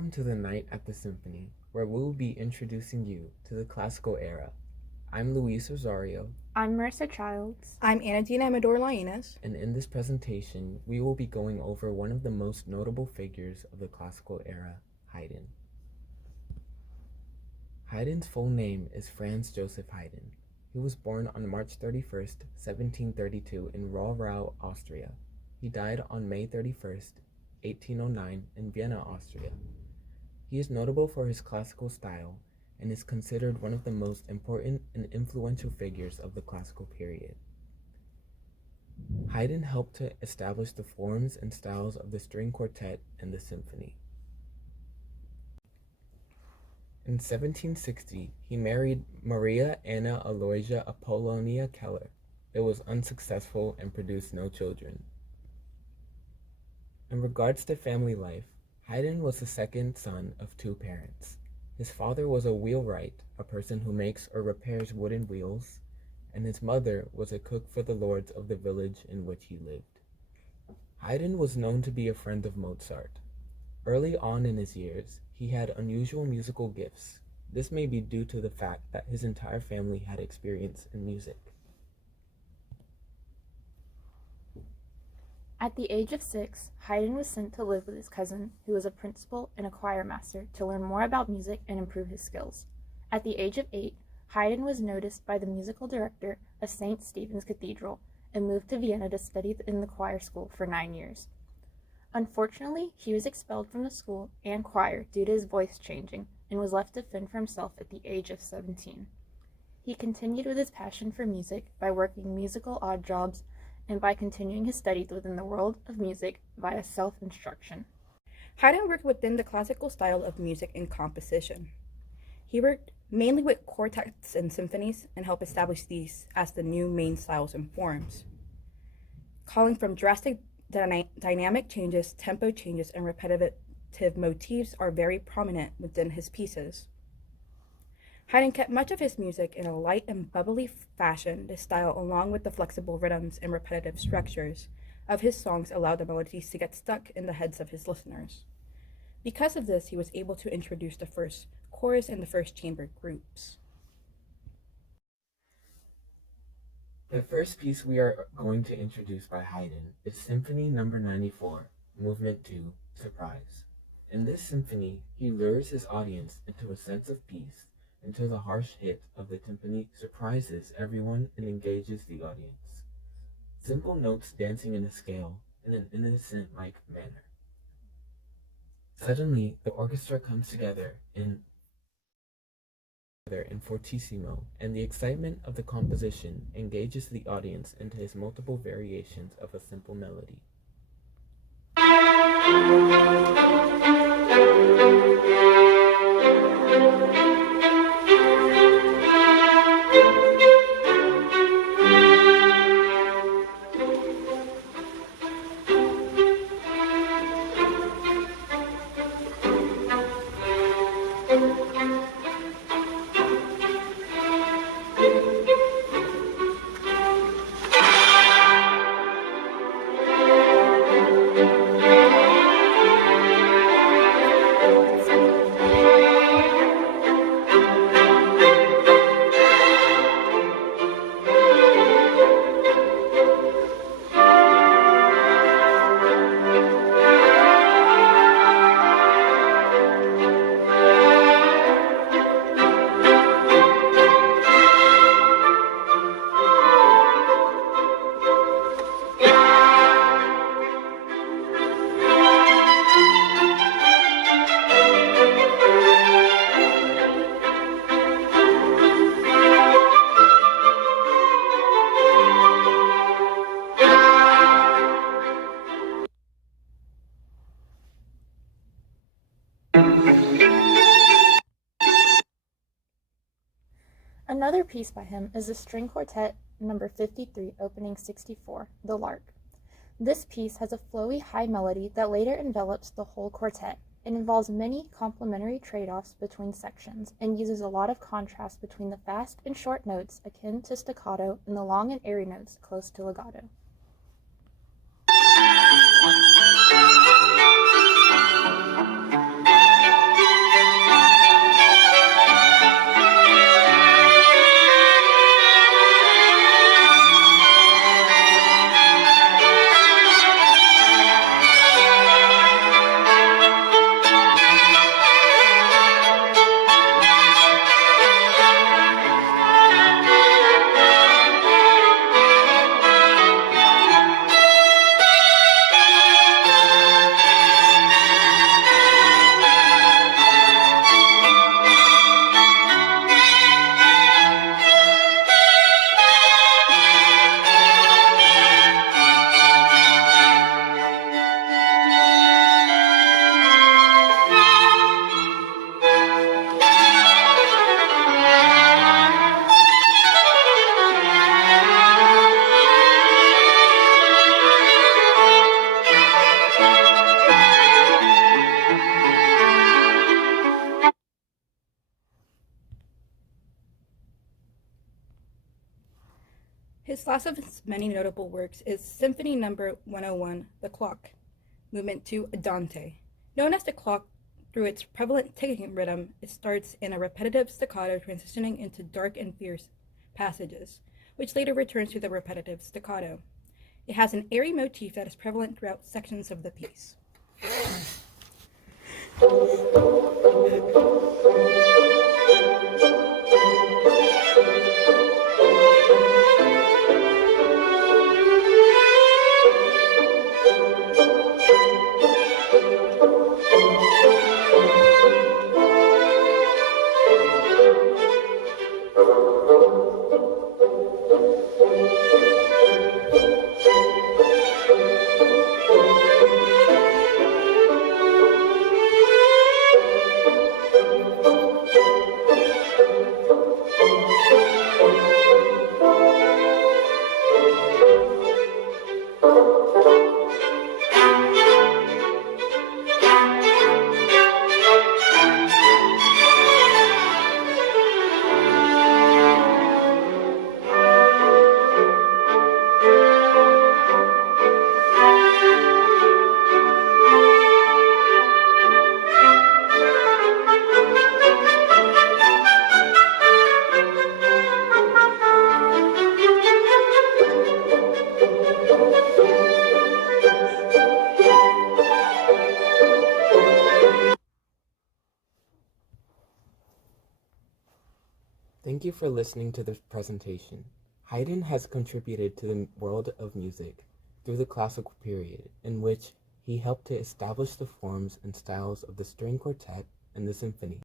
Welcome to the night at the Symphony, where we will be introducing you to the classical era. I'm Luis Rosario. I'm Marissa Childs. I'm Anadina Amador-Lainez. And in this presentation, we will be going over one of the most notable figures of the classical era, Haydn. Haydn's full name is Franz Joseph Haydn. He was born on March 31st, 1732 in Rohrau, Austria. He died on May 31st, 1809 in Vienna, Austria. He is notable for his classical style and is considered one of the most important and influential figures of the classical period. Haydn helped to establish the forms and styles of the string quartet and the symphony. In 1760, he married Maria Anna Aloysia Apollonia Keller. It was unsuccessful and produced no children. In regards to family life, Haydn was the second son of two parents. His father was a wheelwright, a person who makes or repairs wooden wheels, and his mother was a cook for the lords of the village in which he lived. Haydn was known to be a friend of Mozart. Early on in his years, he had unusual musical gifts. This may be due to the fact that his entire family had experience in music. At the age of 6, Haydn was sent to live with his cousin, who was a principal and a choir master, to learn more about music and improve his skills. At the age of 8, Haydn was noticed by the musical director of St. Stephen's Cathedral and moved to Vienna to study in the choir school for 9 years. Unfortunately, he was expelled from the school and choir due to his voice changing and was left to fend for himself at the age of 17. He continued with his passion for music by working musical odd jobs and by continuing his studies within the world of music via self-instruction. Haydn worked within the classical style of music and composition. He worked mainly with quartets and symphonies and helped establish these as the new main styles and forms. Calling from drastic dynamic changes, tempo changes, and repetitive motifs are very prominent within his pieces. Haydn kept much of his music in a light and bubbly fashion. This style, along with the flexible rhythms and repetitive structures of his songs, allowed the melodies to get stuck in the heads of his listeners. Because of this, he was able to introduce the first chorus and the first chamber groups. The first piece we are going to introduce by Haydn is Symphony No. 94, Movement 2, Surprise. In this symphony, he lures his audience into a sense of peace until the harsh hit of the timpani surprises everyone and engages the audience. Simple notes dancing in a scale in an innocent-like manner. Suddenly, the orchestra comes together in fortissimo, and the excitement of the composition engages the audience into his multiple variations of a simple melody. Another piece by him is the String Quartet No. 53, opening 64, The Lark. This piece has a flowy high melody that later envelops the whole quartet. It involves many complementary trade-offs between sections and uses a lot of contrast between the fast and short notes akin to staccato and the long and airy notes close to legato. His last of his many notable works is Symphony No. 101, The Clock, Movement 2, Andante. Known as the clock through its prevalent ticking rhythm, it starts in a repetitive staccato transitioning into dark and fierce passages, which later returns to the repetitive staccato. It has an airy motif that is prevalent throughout sections of the piece. Thank you for listening to this presentation. Haydn has contributed to the world of music through the classical period, in which he helped to establish the forms and styles of the string quartet and the symphony.